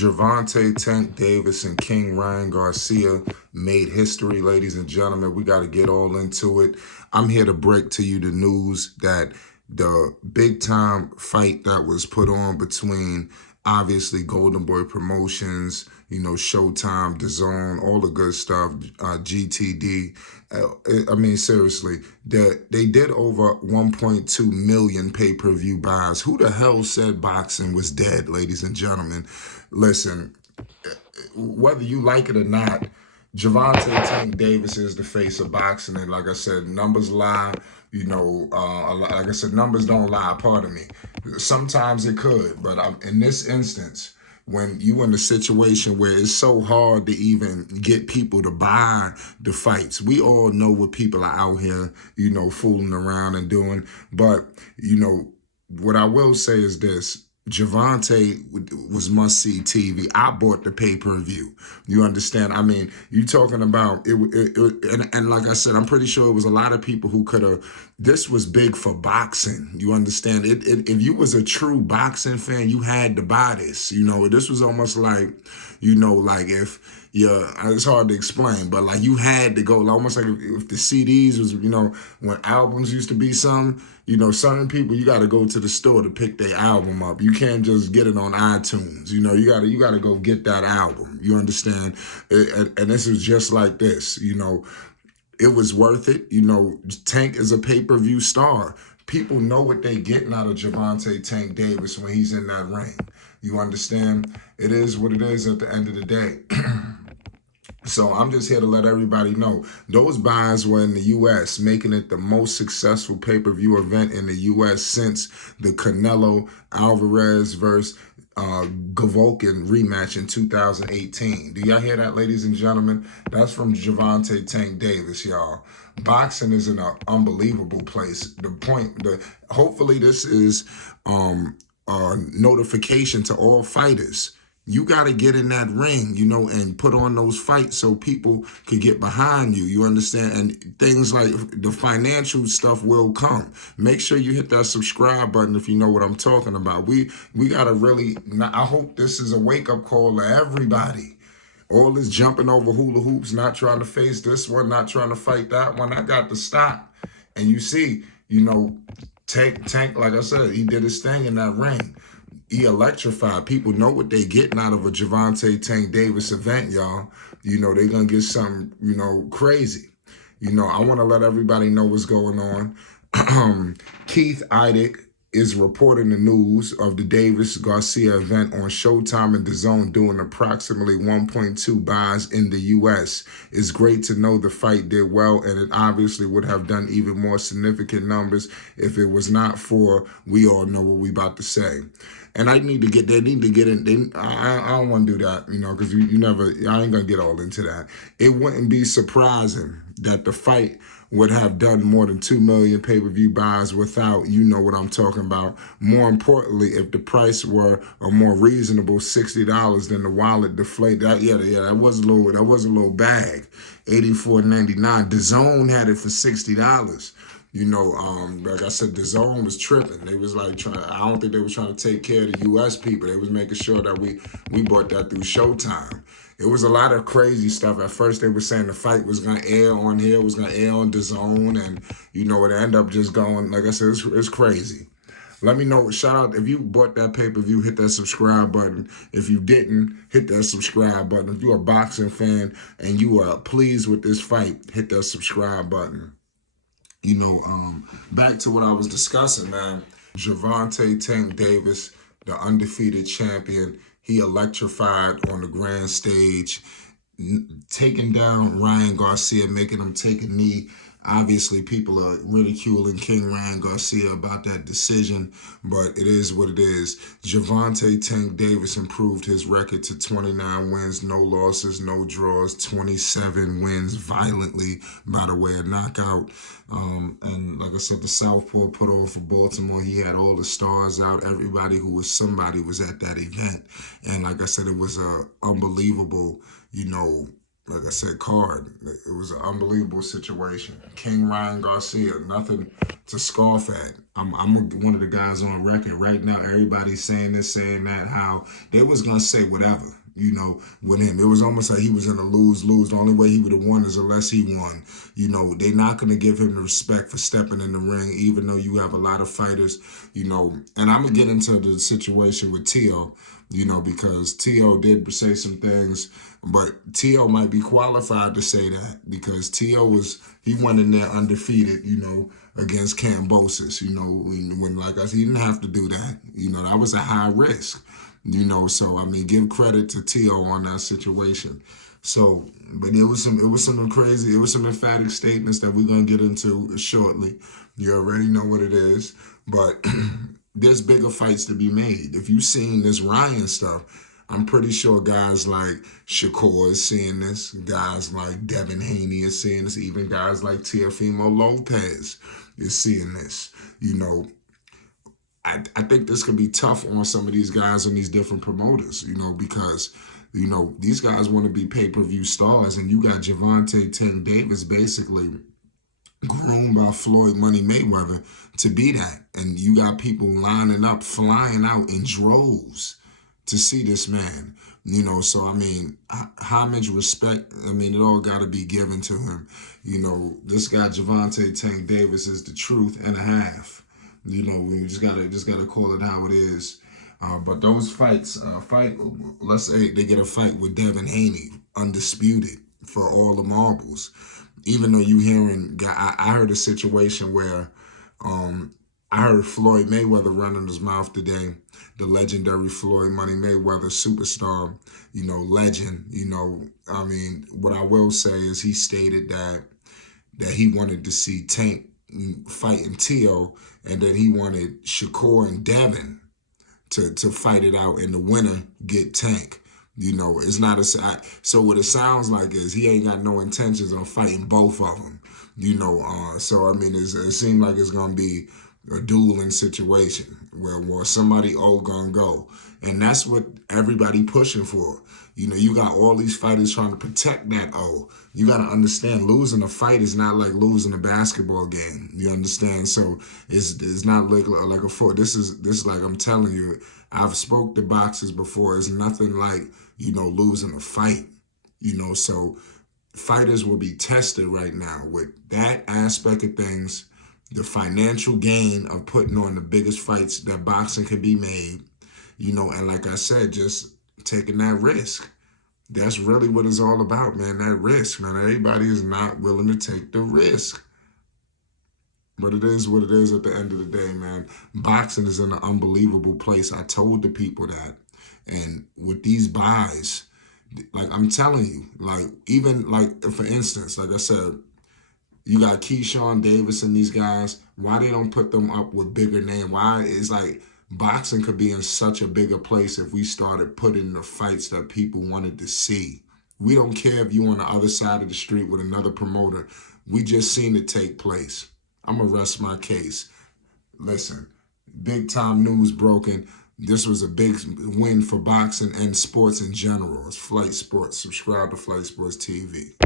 Gervonta Tank Davis and King Ryan Garcia made history, ladies and gentlemen. We got to get all into it. I'm here to break to you the news that the big time fight that was put on between obviously Golden Boy Promotions, Showtime, DAZN, all the good stuff, GTD. I mean, seriously, they did over 1.2 million pay-per-view buys. Who the hell said boxing was dead, ladies and gentlemen? Listen, whether you like it or not, Gervonta Tank Davis is the face of boxing, and like I said, numbers lie. Like I said, numbers don't lie. Pardon me. Sometimes it could, but in this instance, when you in a situation where it's so hard to even get people to buy the fights, we all know what people are out here, fooling around and doing. But what I will say is this. Gervonta was must-see TV. I bought the pay-per-view. You understand? I mean, you talking about it, and like I said, I'm pretty sure it was a lot of people who could have. This was big for boxing. You understand? If you was a true boxing fan, you had to buy this. This was almost like, like if. Yeah, it's hard to explain, but like you had to go, almost like if the CDs was, when albums used to be some, certain people, you got to go to the store to pick their album up. You can't just get it on iTunes. You got to go get that album. You understand? And this is just like this. It was worth it. Tank is a pay-per-view star. People know what they getting out of Gervonta Tank Davis when he's in that ring. You understand? It is what it is at the end of the day. So I'm just here to let everybody know those buys were in the U.S., making it the most successful pay-per-view event in the U.S. since the Canelo Alvarez versus Golovkin rematch in 2018. Do y'all hear that, ladies and gentlemen? That's from Gervonta Tank Davis, y'all. Boxing is in an unbelievable place. Hopefully this is a notification to all fighters. You got to get in that ring, and put on those fights so people could get behind you. You understand? And things like the financial stuff will come. Make sure you hit that subscribe button if you know what I'm talking about. We got to really, I hope this is a wake-up call to everybody. All this jumping over hula hoops, not trying to face this one, not trying to fight that one. I got to stop. And you see, Tank, like I said, he did his thing in that ring. He electrified. People know what they getting out of a Gervonta Tank Davis event, y'all. They're going to get something, crazy. I want to let everybody know what's going on. Keith Idec is reporting the news of the Davis Garcia event on Showtime and DAZN, doing approximately 1.2 buys in the U.S. It's great to know the fight did well, and it obviously would have done even more significant numbers if it was not for, we all know what we about to say. And they need to get in. I don't want to do that, because I ain't going to get all into that. It wouldn't be surprising that the fight would have done more than 2 million pay-per-view buys without, what I'm talking about. More importantly, if the price were a more reasonable $60 than the wallet deflated. That was a little bag, $84.99. DAZN had it for $60. Like I said, DAZN was tripping. They was like I don't think they were trying to take care of the U.S. people. They was making sure that we bought that through Showtime. It was a lot of crazy stuff. At first, they were saying the fight was going to air on here, was going to air on DAZN, and, it ended up just going, like I said, it's crazy. Let me know. Shout out if you bought that pay-per-view, hit that subscribe button. If you didn't, hit that subscribe button. If you're a boxing fan and you are pleased with this fight, hit that subscribe button. Back to what I was discussing, man. Gervonta Tank Davis, the undefeated champion, he electrified on the grand stage, taking down Ryan Garcia, making him take a knee. Obviously, people are ridiculing King Ryan Garcia about that decision, but it is what it is. Gervonta Tank Davis improved his record to 29 wins, no losses, no draws, 27 wins violently by the way of knockout. And like I said, the Southpaw put on for Baltimore. He had all the stars out. Everybody who was somebody was at that event. And like I said, it was a unbelievable, like I said, card. It was an unbelievable situation. King Ryan Garcia, nothing to scoff at. I'm one of the guys on record right now. Everybody's saying this, saying that, how they was gonna say whatever. With him, it was almost like he was in a lose-lose. The only way he would have won is unless he won. They're not gonna give him the respect for stepping in the ring, even though you have a lot of fighters. And I'm gonna get into the situation with Tio. Because T.O. did say some things, but T.O. might be qualified to say that because T.O. he went in there undefeated, against Cambosis, when like I said, he didn't have to do that. That was a high risk, so I mean, give credit to T.O. on that situation. So, but it was some crazy, it was some emphatic statements that we're gonna get into shortly. You already know what it is, but there's bigger fights to be made. If you've seen this Ryan stuff, I'm pretty sure guys like Shakur is seeing this, guys like Devin Haney is seeing this, even guys like Teofimo Lopez is seeing this. I think this could be tough on some of these guys and these different promoters, because these guys want to be pay-per-view stars, and you got Gervonta Tank Davis basically groomed by Floyd Money Mayweather to be that. And you got people lining up, flying out in droves to see this man. So I mean, homage, respect, I mean, it all got to be given to him. This guy Gervonta Tank Davis is the truth and a half. We just gotta call it how it is. But those fights, let's say they get a fight with Devin Haney, undisputed for all the marbles. Even though you hearing, I heard a situation where I heard Floyd Mayweather running his mouth today, the legendary Floyd Money Mayweather superstar, legend. I mean, what I will say is he stated that he wanted to see Tank fighting Tio, and then he wanted Shakur and Devin to fight it out, and the winner get Tank. It's not so what it sounds like is he ain't got no intentions on fighting both of them. So I mean, it seems like it's gonna be a dueling situation where somebody old gonna go, and that's what everybody pushing for. You got all these fighters trying to protect that O. You got to understand, losing a fight is not like losing a basketball game. You understand? So it's not like a foot. This is like, I'm telling you, I've spoke to boxers before. It's nothing like, losing a fight. So fighters will be tested right now with that aspect of things, the financial gain of putting on the biggest fights that boxing could be made, and like I said, just taking that risk. That's really what it's all about, man, that risk, man. Everybody is not willing to take the risk. But it is what it is at the end of the day, man. Boxing is in an unbelievable place. I told the people that. And with these buys, like I'm telling you, like even like, for instance, like I said, you got Keyshawn Davis and these guys. Why they don't put them up with bigger name? Why? It's like boxing could be in such a bigger place if we started putting the fights that people wanted to see. We don't care if you on the other side of the street with another promoter. We just seen it take place. I'm going to rest my case. Listen, big time news broken. This was a big win for boxing and sports in general. It's Flight Sports. Subscribe to Flight Sports TV.